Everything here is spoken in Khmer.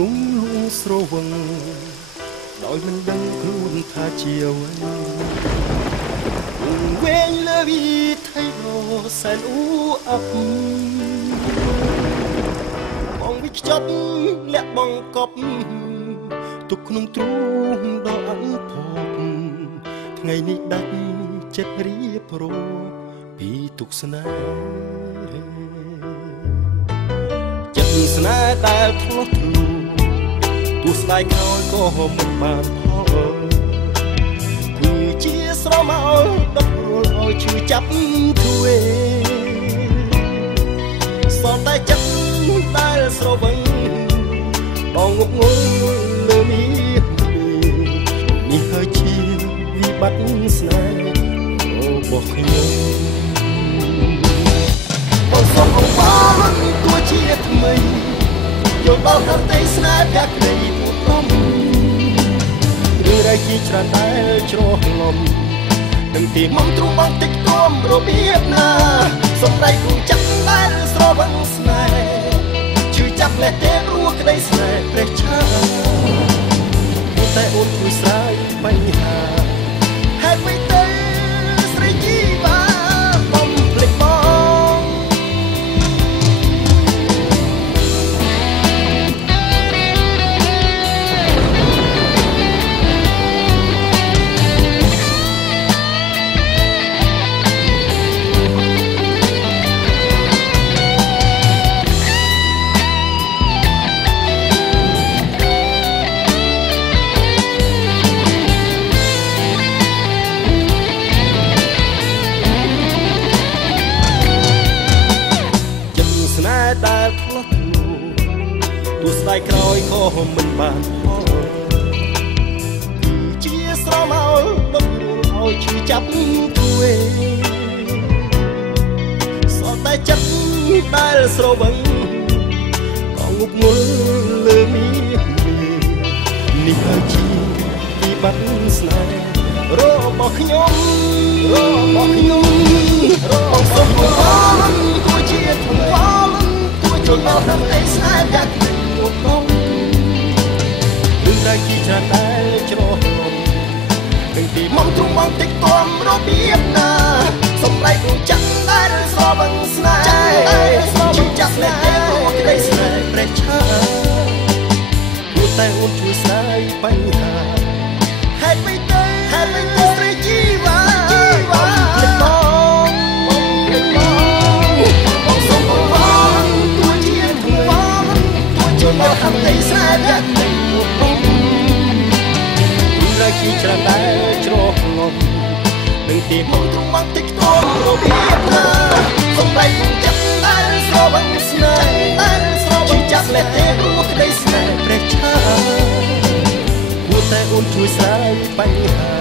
លងលងស្រវឹងដោយមិនដឹងខ្លួនថាជាអ្វីវែងលើវីថៃរសែនអ៊ូអាប់បងវិខ្ចប់លាក់បងកប់ទុកក្នុងទ្រូងដ៏អង្ភពថ្ងៃនេះដាច់ចិត្តរៀបរោពីទុកស្នេហ៍ចិត្តស្នេហ៍ដែលធ្លាស់ធ្លុះទោះស្ដាយក្រោយក៏មិនបានផលគឺជាស្រមោលដុតរួលឲ្យឈឺចាប់ធ្វើសតតែចិត្តដែលស្រវឹងបងងប់ងល់លើនេះហើយជាវិបត្តិស្នេហ៍របស់ខ្ញុំបងសូមអង្វរទោះជាថ្មីយកដល់ប្រទេសស្នេហ៍កាក់ដីពួតរំរឿងរ៉ាវជាច្រើនដែលច្រឡំនឹងទីមកទ្រូងបងតិចគំរបៀបណាសម្ដែងគូចិត្តដែលស្រវឹងស្នេហ៍ឈឺចាប់លេះទេព្រោះក្តីស្នេហ៍ព្រះឆាតែអូនជួយស្រាយបញ្ហាហេតុអ្វីទៅស្រីជីវ៉ាបំភ្លេចបងដែលធ្លាស់ធ្លុះទោះស្ដាយក្រោយក៏មិនបានផលជាស្រមោលដុតរួលឲ្យឈឺចាប់ធ្វើសតតែចិត្តដែលស្រវឹងក៏ងប់ងល់លើនេះហើយជាវិបត្តិស្នេហ៍របស់ខ្ញុំបងសូមអរគុណជាថ្មីចូលមកដល់ឯស្នេហ៍ដាក់មកបងរឿងរ៉ាវជាច្រើនដែលច្រឡំទាំងទីមកទ្រូងបងតិចគំរបៀបណាសម្ដែងគូចិត្តដែលស្រវឹងស្នេហ៍ជិះចាប់លេះទេព្រោះក្តីស្នេហ៍ព្រះឆាព្រោះតែអូនជួយស្រាយបញ្ហាហេតុអ្វីទៅស្រីជីវ៉ាមកทำให้แสนยันในหมู่ผมรักที่จะได้จรลมหนึ่งที่มองตรงบังติดตัวเราเบียดนาส่งไปมุ่งจับได้สระบังสนายชิจับและเตะรู้ว่าได้สนายเปรตชาพูดแต่อุ่นช่วยสายปัญหา